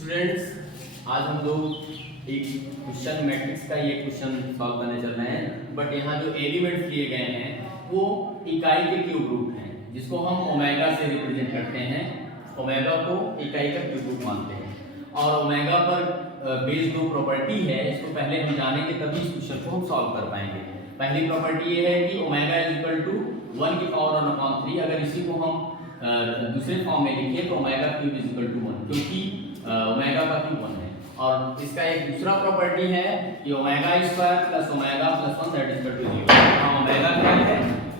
Students, आज हम लोग एक क्वेश्चन मैट्रिक्स का ये क्वेश्चन सॉल्व करने चल रहे हैं। बट यहाँ जो एलिमेंट्स दिए गए हैं वो इकाई के क्यूब रूट हैं, जिसको हम ओमेगा से रिप्रेजेंट करते हैं। ओमेगा को इकाई का क्यूब रूट मानते हैं और ओमेगा पर बेस्ड जो प्रॉपर्टी है इसको पहले हम जानेंगे, तभी इस क्वेश्चन को हम सॉल्व कर पाएंगे। पहली प्रॉपर्टी ये है कि ओमेगा इज इक्वल टू 1 की पावर 1/3। अगर इसी को हम दूसरे फॉर्म में लिखिए तो omega cube is equal to 1, क्योंकि ओमेगा का क्यूब 1 है। और इसका एक दूसरा प्रॉपर्टी है कि omega square plus omega plus 1 that is equal to 0। हाँ, ओमेगा क्या है?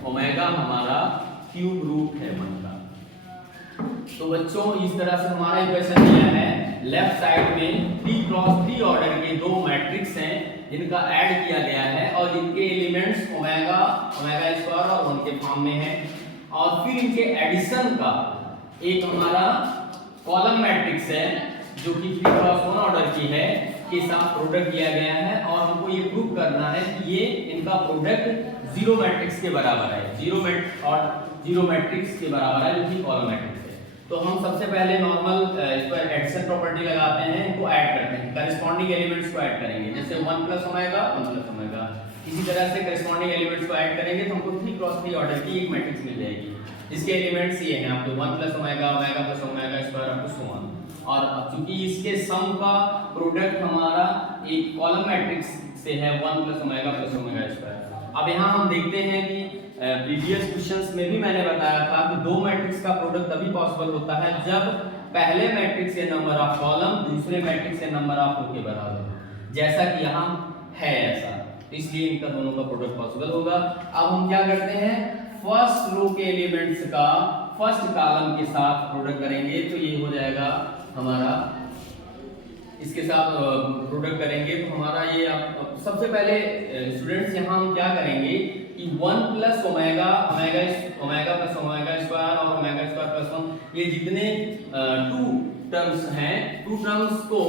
ओमेगा हमारा क्यूब रूट है 1 का। तो बच्चों, इस तरह से हमारा इक्वेशन दिया है। लेफ्ट साइड में 3x3 ऑर्डर के दो मैट्रिक्स हैं जिनका ऐड किया गया है और जिनके एलिमेंट्स ओमेगा, ओमेगा स्क्वायर और 1 के फॉर्म में है। और फिर इनके एडिशन का एक हमारा कॉलम मैट्रिक्स है जो कि 3x1 ऑर्डर की है, के साथ प्रोडक्ट दिया गया है और हमको ये प्रूव करना है कि ये इनका प्रोडक्ट जीरो मैट्रिक्स के बराबर है। जीरो मैट्रिक्स के बराबर है, जो कि कॉलम मैट्रिक्स है। तो हम सबसे पहले नॉर्मल इस पर एडिशन प्रॉपर्टी लगाते हैं, इनको ऐड करते हैं, करेस्पॉन्डिंग एलिमेंट्स को ऐड करेंगे। जैसे 1 प्लस ओमेगा 1 प्लस ओमेगा, इसी तरह से करेस्पॉन्डिंग एलिमेंट्स को ऐड करेंगे तो हमको 3x3 ऑर्डर की एक मैट्रिक्स मिल जाएगी। इसके एलिमेंट्स ये हैं आपके 1 plus omega, omega plus omega square up to so on. और चूंकि इसके सम का प्रोडक्ट हमारा एक कॉलम मैट्रिक्स से है 1 plus omega plus omega square. अब यहाँ हम देखते हैं कि प्रीवियस क्वेश्चंस में भी मैंने बताया था कि दो मैट्रिक्स का प्रोडक्ट तभी पॉसिबल होता है जब पहले मैट्रिक्स के नंबर ऑफ कॉलम दूसरे मैट्रिक्स के नंबर ऑफ रो के बराबर हो, जैसा कि यहाँ है ऐसा। तो इसलिए इनका दोनों का प्रोडक्ट पॉसिबल होगा। अब हम क्या करते हैं, फर्स्ट रो के एलिमेंट्स का फर्स्ट कॉलम के साथ प्रोडक्ट करेंगे। तो ये हो जाएगा हमारा, इसके साथ प्रोडक्ट करेंगे तो हमारा ये सबसे पहले स्टूडेंट्स यहाँ हम क्या करेंगे कि 1 plus omega, omega plus omega square और ओमेगा स्क्वायर प्लस 1, ये जितने टू टर्म्स हैं, टू टर्म्स को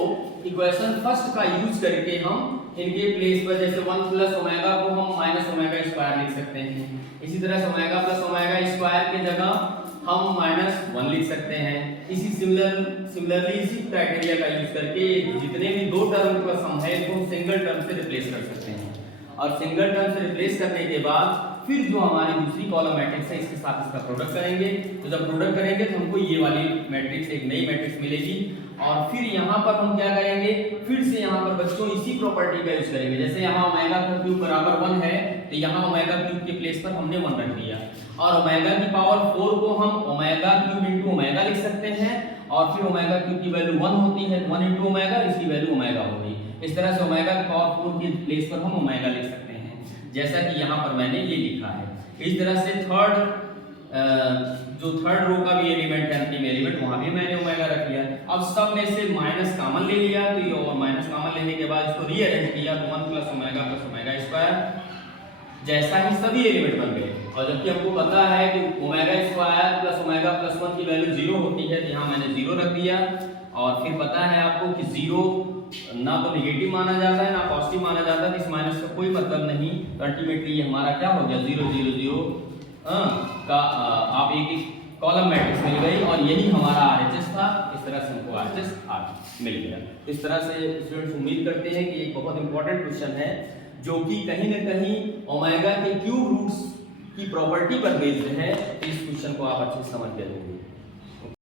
इक्वेशन फर्स्ट का यूज करके हम इनके प्लेस पर, जैसे 1 प्लस ओमेगा को हम माइनस ओमेगा स्क्वायर लिख सकते हैं। इसी तरह से ओमेगा प्लस ओमेगा स्क्वायर की जगह हम -1 लिख सकते हैं। इसी सिमिलरली इसी क्राइटेरिया का यूज करके जितने भी दो टर्म का सम है इसको हम सिंगल टर्म से रिप्लेस कर सकते हैं। और सिंगल टर्म से रिप्लेस करने के बाद फिर जो हमारी दूसरी कॉलम मैट्रिक्स है इसके साथ इसका प्रोडक्ट करेंगे। तो जब प्रोडक्ट करेंगे तो हमको ये वाली मैट्रिक्स, एक नई मैट्रिक्स मिलेगी। और फिर यहाँ पर हम क्या करेंगे, फिर से यहाँ पर बच्चों इसी प्रॉपर्टी का यूज करेंगे। जैसे यहाँ ओमेगा का क्यूब बराबर 1 है तो यहाँ ओमेगा क्यूब के प्लेस पर हमने 1 रख दिया। और ओमेगा की पावर 4 को हम ओमेगा क्यूब इंटू ओमेगा लिख सकते हैं। और फिर ओमेगा क्यूब की वैल्यू 1 होती है, 1 इंटू ओमेगा, इसकी वैल्यू ओमेगा होगी। इस तरह से ओमेगा की पावर 4 के प्लेस पर हम ओमेगा लिख सकते हैं, जैसा कि यहाँ पर मैंने ये लिखा है। इस तरह से जो थर्ड रो का भी एलिमेंट है, अंतिम एलिमेंट, वहां भी मैंने ओमेगा रख लिया। अब सब में से माइनस कॉमन ले लिया, तो ये माइनस कॉमन लेने के बाद इसको रीअरेंज किया तो 1 प्लस ओमेगा स्क्वायर, जैसा ही सभी एलिमेंट बन गए। और जबकि हमको पता है कि omega square plus omega plus 1 की वैल्यू 0 होती है, तो यहाँ मैंने 0 रख दिया। और फिर पता है आपको कि 0 ना तो नेगेटिव माना जाता है ना पॉजिटिव माना जाता है, तो इस माइनस का कोई मतलब नहीं। तो अल्टीमेटली ये हमारा क्या हो गया, 0 0 0 का आप एक कॉलम मैट्रिक्स मिल गई। और यही हमारा RHS था। इस तरह से हमको RHS मिल गया। इस तरह से स्टूडेंट्स उम्मीद करते हैं कि एक बहुत इंपॉर्टेंट क्वेश्चन है जो कि कहीं न कहीं ओमेगा के क्यूब रूट्स की प्रॉपर्टी पर बेस्ड है। इस क्वेश्चन को आप अच्छे से समझ गए होंगे।